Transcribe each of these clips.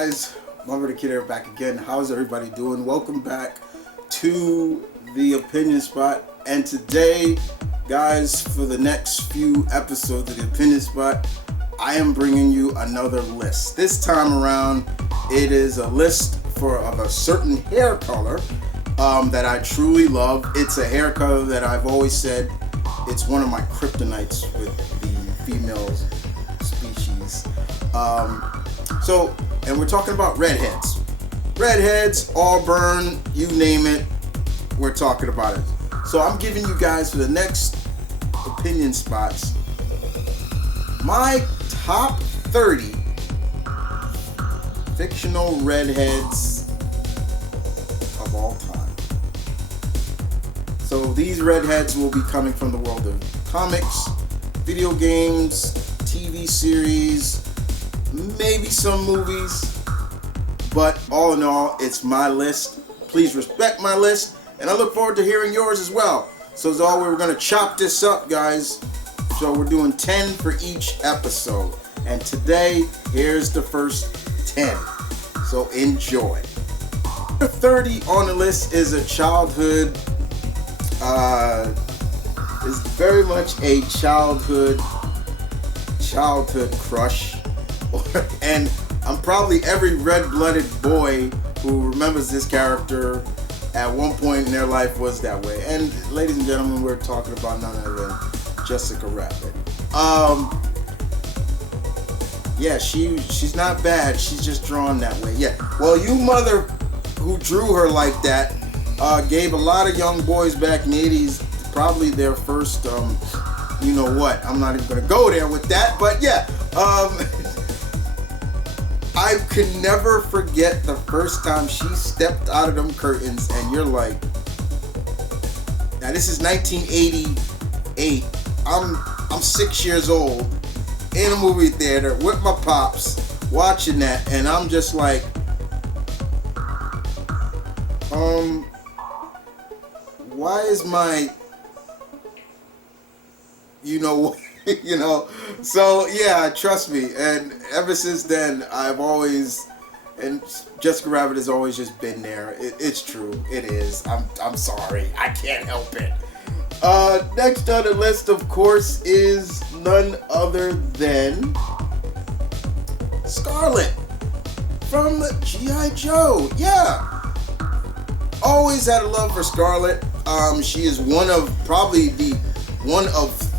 guys, M.V.K here back again. How's everybody doing? Welcome back to the Opinion Spot. And today, guys, for the next few episodes of the Opinion Spot, I am bringing you another list. This time around, it is a list of a certain hair color that I truly love. It's a hair color that I've always said it's one of my kryptonites with the female species. And we're talking about redheads. Redheads, auburn, you name it, we're talking about it. So I'm giving you guys for the next opinion spots my top 30 fictional redheads of all time. So these redheads will be coming from the world of comics, video games, TV series, maybe some movies, but all in all, it's my list. Please respect my list, and I look forward to hearing yours as well. So as always, we're going to chop this up, guys. So we're doing 10 for each episode, and today, here's the first 10. So enjoy. Number 30 on the list is a childhood, is very much a childhood crush. And I'm probably every red-blooded boy who remembers this character at one point in their life was that way. And ladies and gentlemen, we're talking about none other than Jessica Rabbit. Yeah, she's not bad. She's just drawn that way. Yeah. Well, you mother who drew her like that gave a lot of young boys back in the 80s probably their first, you know what? I'm not even gonna go there with that. But yeah. I could never forget the first time she stepped out of them curtains, and you're like, now this is 1988. I'm 6 years old in a movie theater with my pops watching that, and I'm just like, why is my, you know, so yeah, trust me. And ever since then, I've always, and Jessica Rabbit has always just been there. It's true. It is. I'm sorry. I can't help it. Next on the list, of course, is none other than Scarlet from G.I. Joe. Yeah. Always had a love for Scarlet. She is one of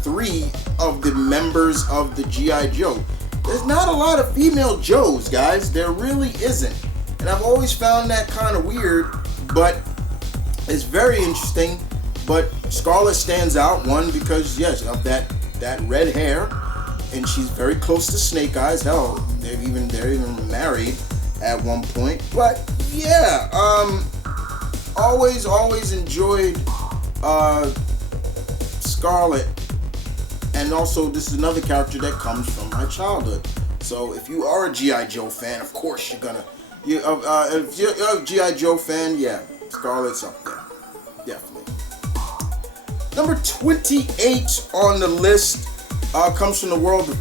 three of the members of the G.I. Joe. There's not a lot of female Joes, guys. There really isn't. And I've always found that kind of weird, but it's very interesting. But Scarlet stands out, one, because, yes, of that red hair, and she's very close to Snake Eyes. Hell, they're even married at one point. But, yeah, always enjoyed Scarlet. And also, this is another character that comes from my childhood. So, if you are a G.I. Joe fan, of course you're gonna. If you're a G.I. Joe fan, yeah, Scarlet's up there, definitely. Number 28 on the list comes from the world of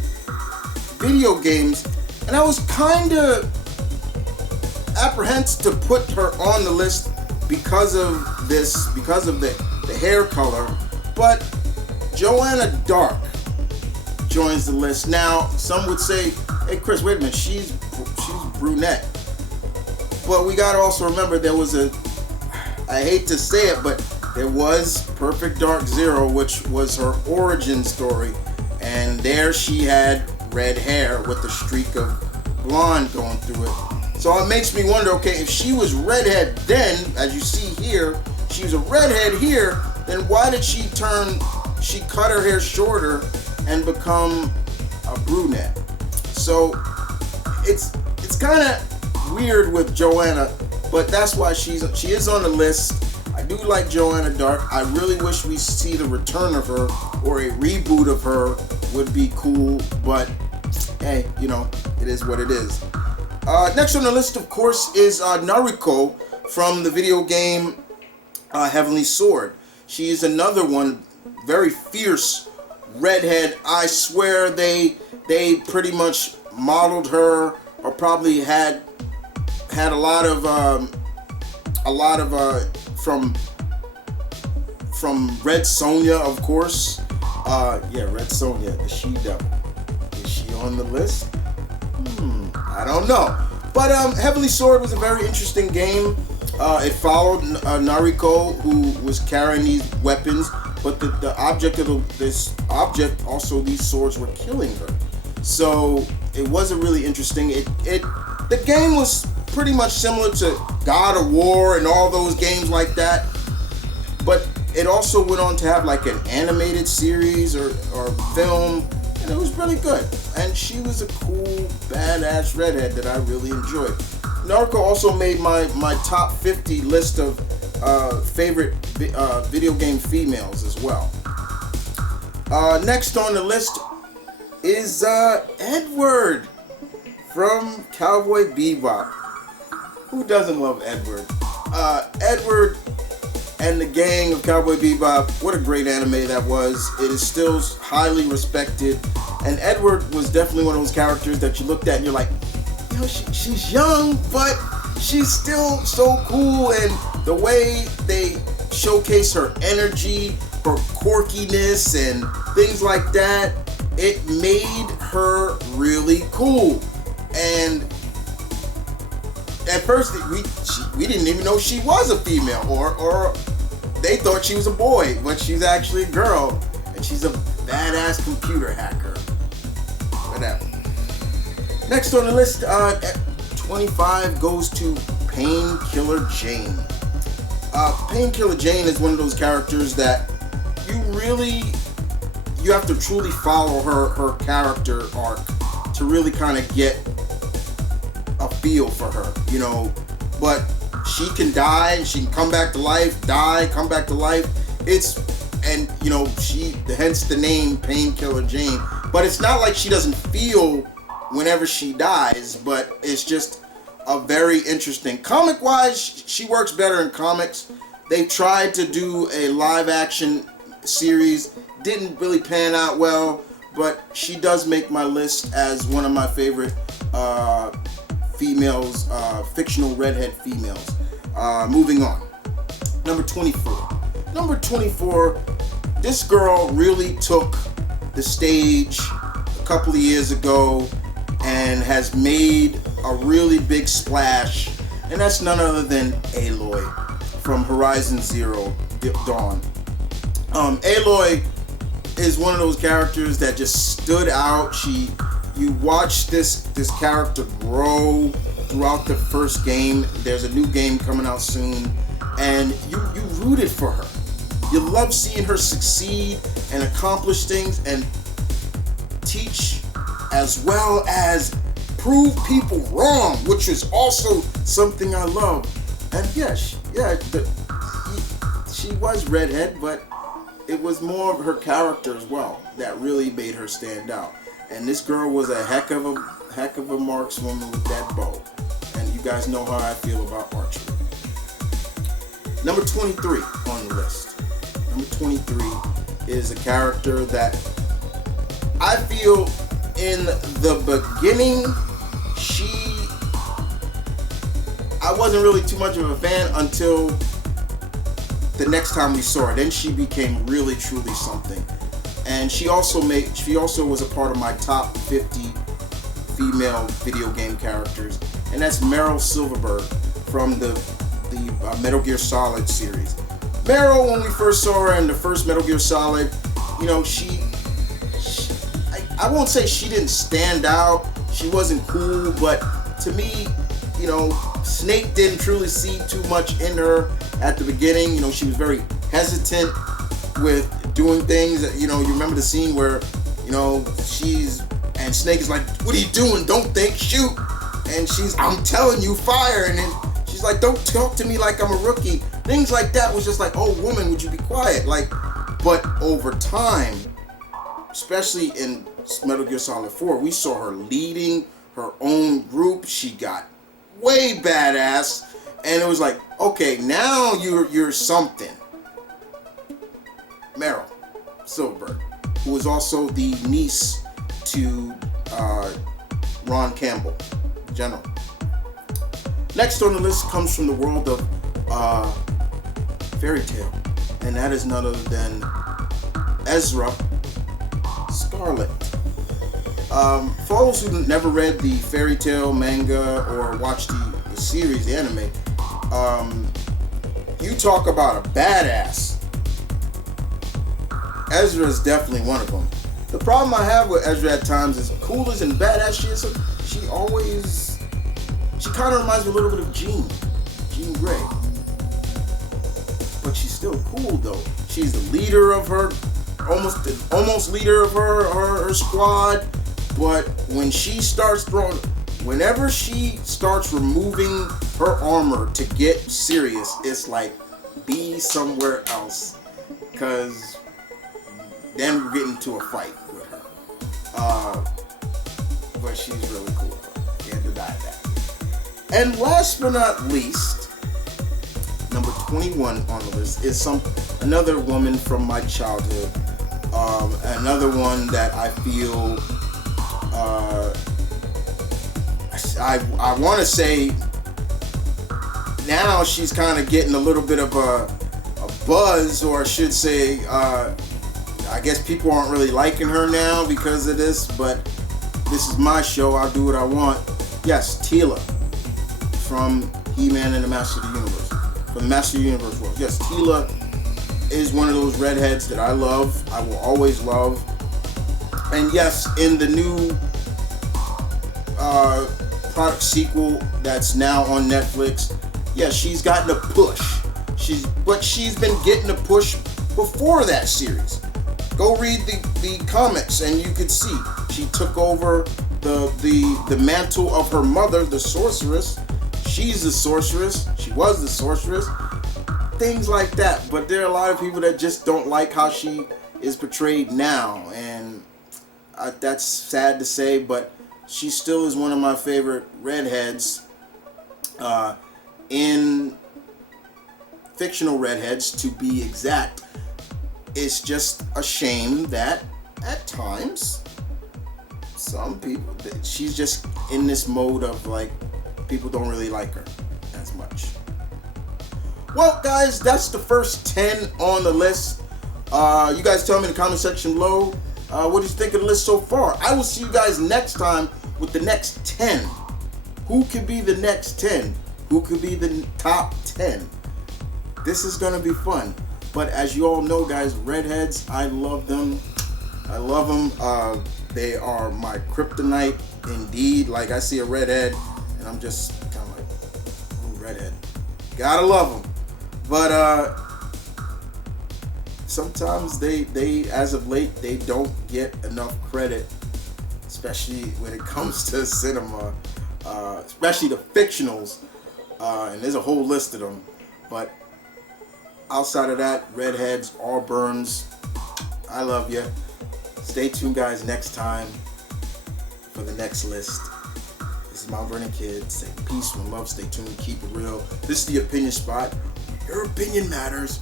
video games, and I was kind of apprehensive to put her on the list because of the hair color, but Joana Dark joins the list. Now, some would say, hey Chris, wait a minute, she's brunette. But we gotta also remember there was I hate to say it, but there was Perfect Dark Zero, which was her origin story. And there she had red hair with a streak of blonde going through it. So it makes me wonder, okay, if she was redhead then, as you see here, she was a redhead here, then why did she cut her hair shorter and become a brunette? So it's kind of weird with Joana, but that's why she is on the list. I do like Joana Dark. I really wish we see the return of her, or a reboot of her would be cool, but hey, it is what it is. Next on the list, of course, is Noriko from the video game Heavenly Sword. She is another one, very fierce redhead. I swear they pretty much modeled her, or probably had had a lot of from Red Sonja, of course. Red Sonja, the she devil. Is she on the list? I don't know. But Heavenly Sword was a very interesting game. It followed Noriko, who was carrying these weapons, but the object of this object, also these swords were killing her. So it wasn't really interesting. The game was pretty much similar to God of War and all those games like that, but it also went on to have like an animated series or film, and it was really good. And she was a cool, badass redhead that I really enjoyed. Noriko also made my top 50 list of favorite video game females as well. Next on the list is Edward from Cowboy Bebop. Who doesn't love Edward? Edward and the gang of Cowboy Bebop, what a great anime that was. It is still highly respected. And Edward was definitely one of those characters that you looked at and you're like, you know, she's young, but she's still so cool. And the way they showcase her energy, her quirkiness, and things like that, it made her really cool. And at first, we didn't even know she was a female, or they thought she was a boy, but she's actually a girl, and she's a badass computer hacker. Whatever. Next on the list, at 25 goes to Painkiller Jane. Painkiller Jane is one of those characters that you have to truly follow her character arc to really kind of get a feel for her, you know. But she can die and she can come back to life, come back to life. Hence the name Painkiller Jane. But it's not like she doesn't feel whenever she dies, but it's just a very interesting. Comic-wise, she works better in comics. They tried to do a live-action series, didn't really pan out well, but she does make my list as one of my favorite females, fictional redhead females. Moving on. Number 24. Number 24, this girl really took the stage a couple of years ago and has made a really big splash, and that's none other than Aloy from Horizon Zero Dawn. Aloy is one of those characters that just stood out. You watch this character grow throughout the first game. There's a new game coming out soon, and you rooted for her. You love seeing her succeed and accomplish things and teach as well as prove people wrong, which is also something I love. And she was redhead, but it was more of her character as well that really made her stand out. And this girl was a heck of a markswoman with that bow. And you guys know how I feel about archery. Number 23 on the list. Number 23 is a character that I feel in the beginning, I wasn't really too much of a fan until the next time we saw her. Then she became really, truly something. And she also was a part of my top 50 female video game characters, and that's Meryl Silverberg from the Metal Gear Solid series. Meryl, when we first saw her in the first Metal Gear Solid, you know, I won't say she didn't stand out. She wasn't cool, but to me, you know, Snake didn't truly see too much in her at the beginning. You know, she was very hesitant with doing things. You know, you remember the scene where, you know, and Snake is like, "What are you doing? Don't think, shoot." And "I'm telling you, fire." And then she's like, "Don't talk to me like I'm a rookie." Things like that was just like, "Oh, woman, would you be quiet?" But over time, especially in Metal Gear Solid 4, we saw her leading her own group. She got way badass, and it was like, okay, now you're something. Meryl Silverberg, who was also the niece to Ron Campbell, General. Next on the list comes from the world of fairy tale, and that is none other than Ezra Scarlet. For those who never read the fairy tale manga or watched the series, the anime, you talk about a badass. Ezra is definitely one of them. The problem I have with Ezra at times is, cool as and badass she is, she kind of reminds me a little bit of Jean Grey. But she's still cool though. She's the leader of her, almost leader of her squad. But whenever she starts removing her armor to get serious, it's like, be somewhere else, cause then we're getting into a fight with her. But she's really cool. Can't deny that. And last but not least, number 21 on the list is another woman from my childhood. Another one that I feel I want to say now she's kind of getting a little bit of a buzz, or I should say, I guess people aren't really liking her now because of this, but this is my show. I'll do what I want. Yes, Teela from He-Man and the Master of the Universe. From the Master of the Universe world. Yes, Teela is one of those redheads that I love. I will always love. And yes, in the new product sequel that's now on Netflix, yes, she's gotten a push. But she's been getting a push before that series. Go read the comics and you could see she took over the mantle of her mother, the sorceress. She's the sorceress. She was the sorceress. Things like that. But there are a lot of people that just don't like how she is portrayed now, and that's sad to say, but she still is one of my favorite redheads in Fictional Redheads, to be exact. It's just a shame that at times some people, she's just in this mode of like, people don't really like her as much. Well, guys, that's the first 10 on the list. You guys tell me in the comment section below, what do you think of the list so far? I will see you guys next time with the next 10. Who could be the next 10? Who could be the top 10? This is going to be fun. But as you all know, guys, redheads, I love them. I love them. They are my kryptonite indeed. Like, I see a redhead and I'm just kind of like, oh, redhead. Gotta love them. But sometimes they, as of late, they don't get enough credit, especially when it comes to cinema, especially the fictionals. And there's a whole list of them. But outside of that, redheads, Auburns, I love you. Stay tuned, guys, next time for the next list. This is Mount Vernon Kid saying peace and love. Stay tuned, keep it real. This is the Opinion Spot. Your opinion matters.